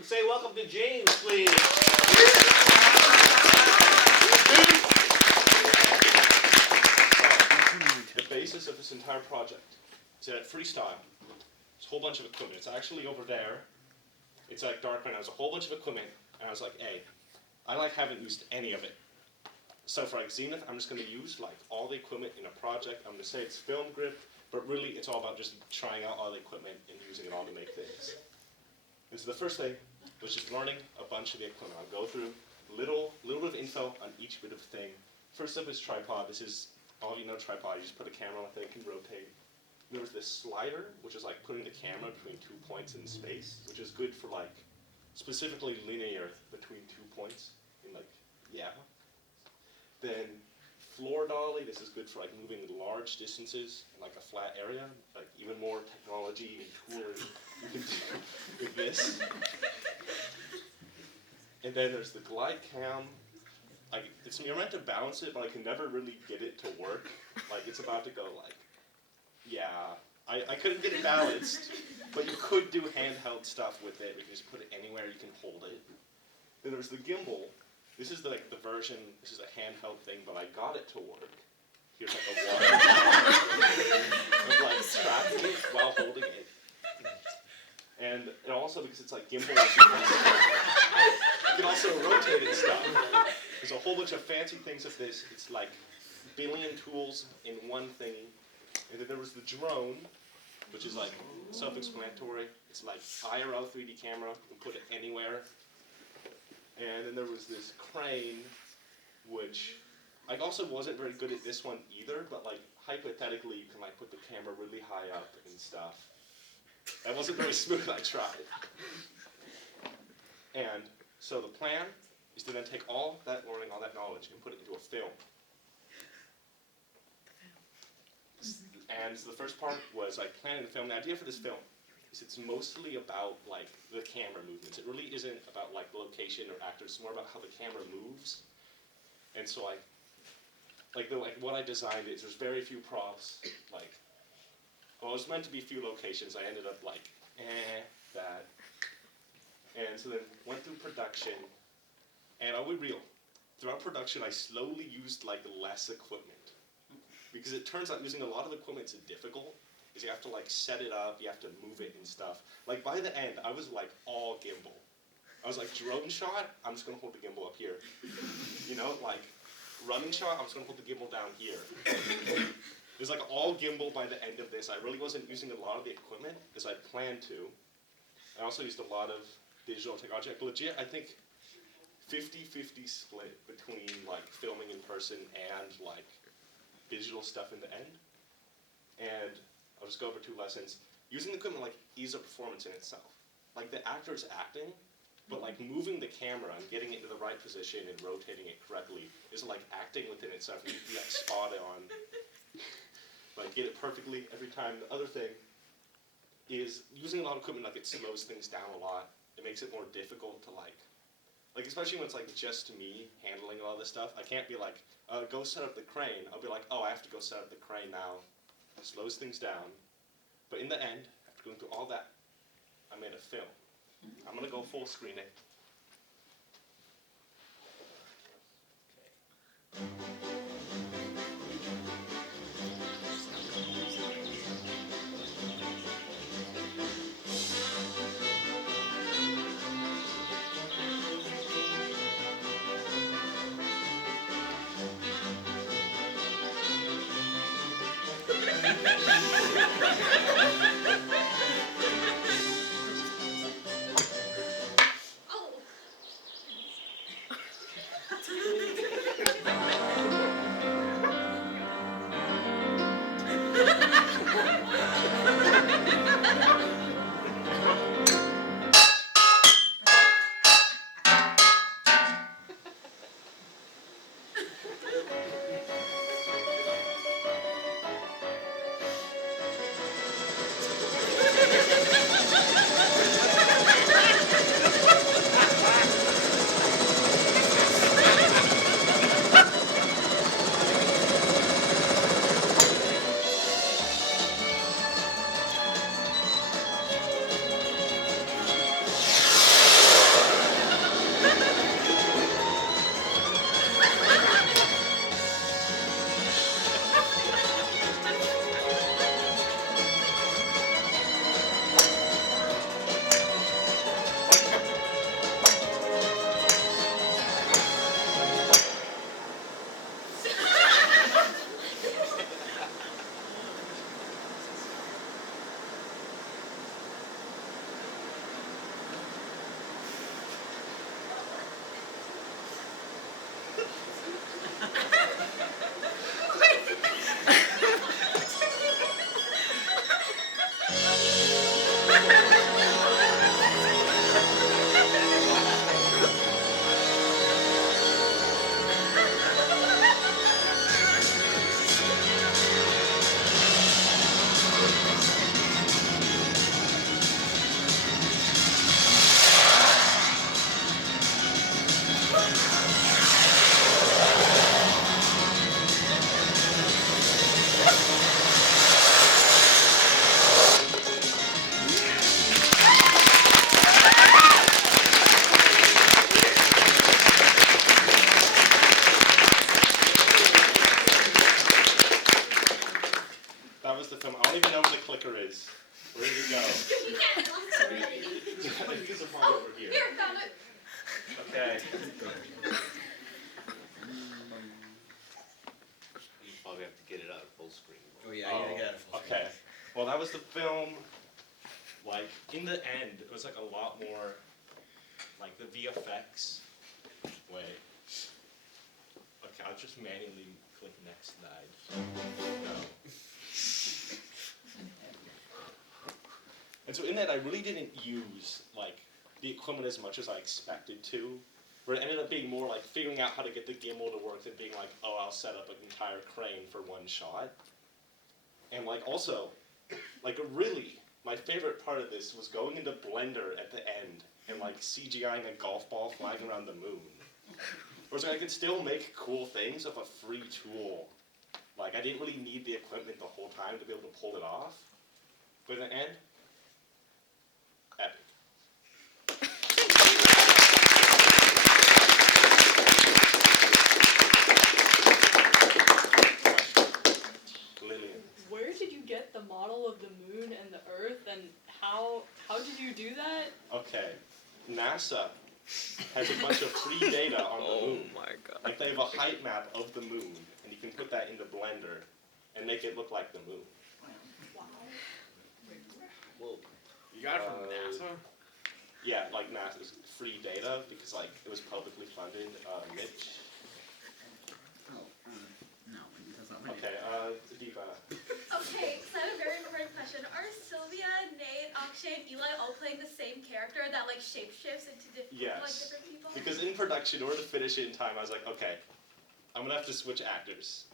Say welcome to James, please. The basis of this entire project is that freestyle. It's a whole bunch of equipment. It's actually over there. It's like dark right now. There's a whole bunch of equipment, and I was like, hey, I haven't used any of it. So for like Zenith, I'm just going to use like all the equipment in a project. I'm going to say it's film grip, but really it's all about just trying out all the equipment and using it all to make things. And so the first thing was just learning a bunch of the equipment. I'll go through a little bit of info on each bit of thing. First up is tripod. This is, all of you know tripod, you just put a camera on it, it can rotate. There was this slider, which is like putting the camera between 2 points in space, which is good for like, specifically linear between 2 points in like, yeah. Then floor dolly, this is good for like moving large distances in like a flat area, like even more technology and tooling you can do with this. And then there's the glide cam. You're meant to balance it, but I can never really get it to work. Like it's about to go like, yeah, I couldn't get it balanced, but you could do handheld stuff with it. You can just put it anywhere you can hold it. Then there's the gimbal. This is the version, this is a handheld thing, but I got it to work. Here's like a water of like tracking it while holding it. And also because it's like gimbal, you can also rotate it stuff. There's a whole bunch of fancy things with this. It's like a billion tools in one thing. And then there was the drone, which is like self-explanatory. It's like IRL 3D camera, you can put it anywhere. And then there was this crane, which I also wasn't very good at this one either, but like hypothetically you can like put the camera really high up and stuff. That wasn't very smooth, I tried. And so the plan is to then take all that learning, all that knowledge, and put it into a film. And so the first part was like planning the film. The idea for this film is it's mostly about like the camera movements. It really isn't about like location or actors. It's more about how the camera moves. And so what I designed is there's very few props. Like, well, it was meant to be few locations. I ended up like, that. And so then went through production. And I'll be real. Throughout production, I slowly used like less equipment. Because it turns out using a lot of equipment is difficult, because you have to like set it up, you have to move it and stuff. Like by the end, I was like all gimbal. I was like drone shot, I'm just gonna hold the gimbal up here. You know, like running shot, I'm just gonna hold the gimbal down here. It was like all gimbal by the end of this. I really wasn't using a lot of the equipment as I planned to. I also used a lot of digital technology. Like legit, I think 50-50 split between like filming in person and like digital stuff in the end. And I'll just go over 2 lessons. Using the equipment like is a performance in itself. Like the actor's acting, but like moving the camera and getting it to the right position and rotating it correctly is like acting within itself. You need to be like spot on, like get it perfectly every time. The other thing is using a lot of equipment, like it slows things down a lot. It makes it more difficult to like especially when it's like just me handling all this stuff. I can't be like, go set up the crane. I'll be like, oh, I have to go set up the crane now. It slows things down. But in the end, after going through all that, I made a film. I'm going to go full screen it. Okay. You probably have to get it out full screen. Oh yeah, you gotta get out of full screen. Okay. Well, that was the film. Like, in the end, it was like a lot more, like the VFX. Wait. Okay, I'll just manually click next slide. No. And so in that, I really didn't use, like, the equipment as much as I expected to. Where it ended up being more like figuring out how to get the gimbal to work than being like, oh, I'll set up an entire crane for one shot. And like also, like really, my favorite part of this was going into Blender at the end and like CGIing a golf ball flying around the moon. Whereas like, I could still make cool things with a free tool. Like I didn't really need the equipment the whole time to be able to pull it off. But in the end, epic. Where did you get the model of the moon and the Earth, and how did you do that? Okay, NASA has a bunch of free data on the moon. Oh my god. Like they have a height map of the moon, and you can put that into Blender and make it look like the moon. Wow. Well, You got it from NASA? Yeah, like NASA's free data because like it was publicly funded. Mitch. No, that's not right. Okay, Deepa. Okay, so I have a very important question. Are Sylvia, Nate, Akshay, and Eli all playing the same character that like shapeshifts into like Yes. different people? Because in production, in order to finish it in time, I was like, okay, I'm gonna have to switch actors.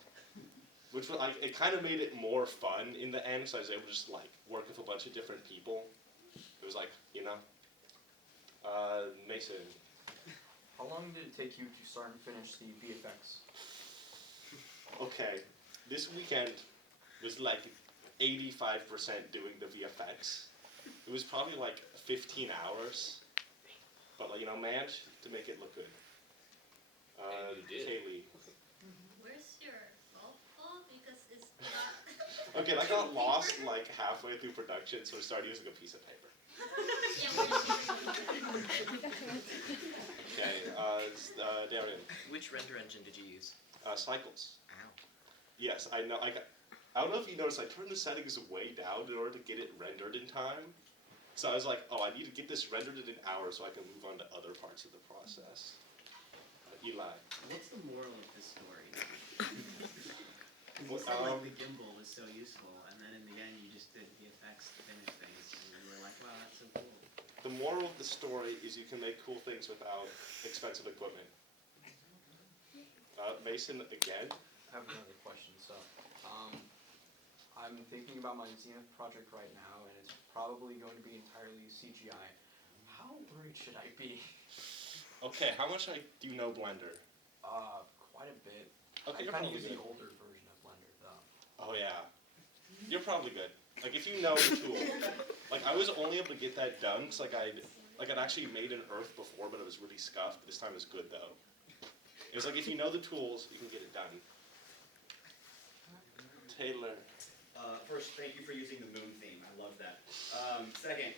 Which was like, it kind of made it more fun in the end, so I was able to just like work with a bunch of different people. It was like, you know, Mason. How long did it take you to start and finish the VFX? Okay, this weekend was like 85% doing the VFX. It was probably like 15 hours, but like, you know, managed to make it look good. And you did. Kaylee. Where's your golf ball? Because it's not. Okay, I got lost like halfway through production, so I started using a piece of paper. Okay, Darian. which render engine did you use? Cycles. Ow. Yes, I know. I don't know if you noticed, I turned the settings way down in order to get it rendered in time. So I was like, oh, I need to get this rendered in an hour so I can move on to other parts of the process. Eli. What's the moral of this story? You Well, said like the gimbal was so useful, and then in the end you just did VFX to finish things, and you were like, wow, that's so cool. The moral of the story is you can make cool things without expensive equipment. Mason, again. I have another question. So, I'm thinking about my Zenith project right now, and it's probably going to be entirely CGI. How worried should I be? Okay, how much do you know Blender? Quite a bit. Okay, I you're kind probably of use good. the older version of Blender, though. Oh yeah. You're probably good. Like if you know the tool. Like I was only able to get that done because I'd actually made an Earth before, but it was really scuffed. This time it's good though. It was like if you know the tools, you can get it done. Taylor. First, thank you for using the moon theme. I love that. Second,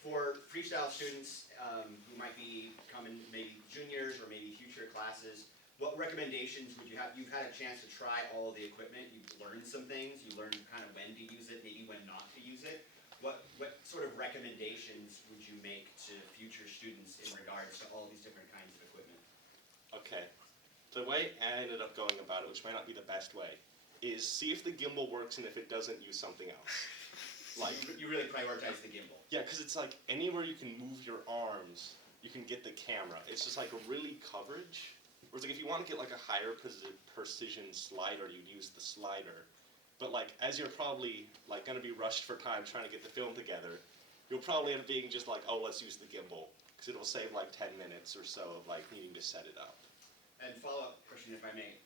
for freestyle students who might be coming, maybe juniors or maybe future classes, what recommendations would you have? You've had a chance to try all the equipment. You've learned some things. You learned kind of when to use it, maybe when not to use it. What sort of recommendations would you make to future students in regards to all these different kinds of equipment? Okay. The way I ended up going about it, which might not be the best way, is see if the gimbal works and if it doesn't, use something else. Like You really prioritize the gimbal. yeah, because it's like anywhere you can move your arms, you can get the camera. It's just like a really coverage. Whereas like if you want to get like a higher precision slider, you'd use the slider. But like as you're probably like going to be rushed for time trying to get the film together, you'll probably end up being just like, oh, let's use the gimbal because it'll save like 10 minutes or so of like needing to set it up. And follow-up question, if I may.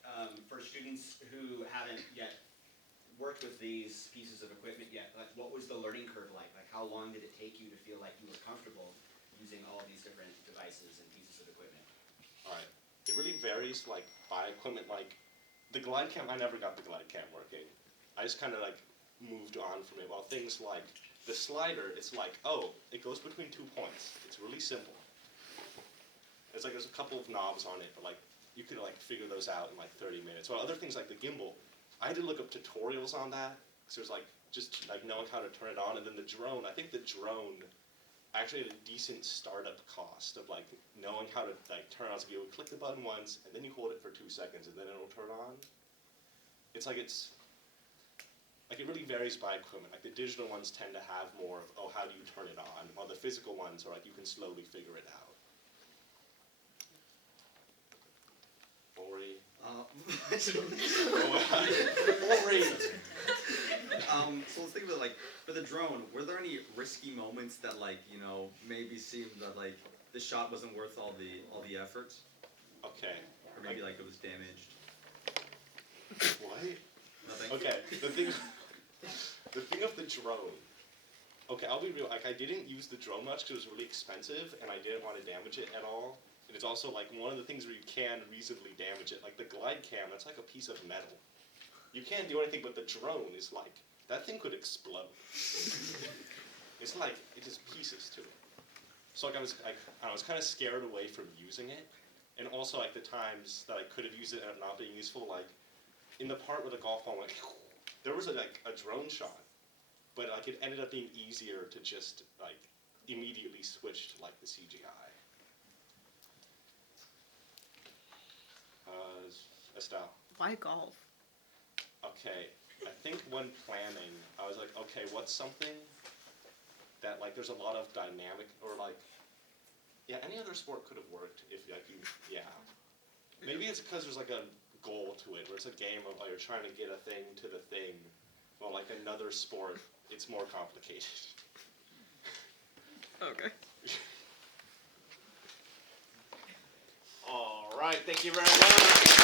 For students who haven't yet worked with these pieces of equipment yet, like what was the learning curve like? Like how long did it take you to feel like you were comfortable using all these different devices and pieces of equipment? All right. It really varies like by equipment. Like the glide cam, I never got the glide cam working. I just kind of like moved on from it. While things like the slider, it's like, oh, it goes between 2 points. It's really simple. It's like there's a couple of knobs on it, but like you could like figure those out in like 30 minutes. Or other things like the gimbal, I had to look up tutorials on that because there's like just like knowing how to turn it on, and then the drone. I think the drone actually had a decent startup cost of like knowing how to like turn on. So you would click the button once, and then you hold it for 2 seconds, and then it'll turn on. It's like it really varies by equipment. Like the digital ones tend to have more of, oh, how do you turn it on? While the physical ones are like you can slowly figure it out. Ori. Ori. So let's think about like for the drone. Were there any risky moments that like maybe seemed that like the shot wasn't worth all the effort, Okay. or maybe like it was damaged? What? Nothing. Okay. The thing of the drone. Okay, I'll be real. Like I didn't use the drone much because it was really expensive, and I didn't want to damage it at all. And it's also like one of the things where you can reasonably damage it. Like the glide cam, that's like a piece of metal. You can't do anything, but the drone is like, that thing could explode. It's like, it has pieces to it. So like I was kind of scared away from using it. And also like the times that I could have used it and it not being useful, like in the part where the golf ball went, there was a drone shot. But like it ended up being easier to just like immediately switch to like the CGI. Estelle. Why golf? Okay, I think when planning, I was like, okay, what's something that like there's a lot of dynamic, or like, yeah, any other sport could have worked if like you, yeah. Maybe it's because there's like a goal to it, where it's a game of like you're trying to get a thing to the thing, while like another sport, it's more complicated. Okay. All right, thank you very much.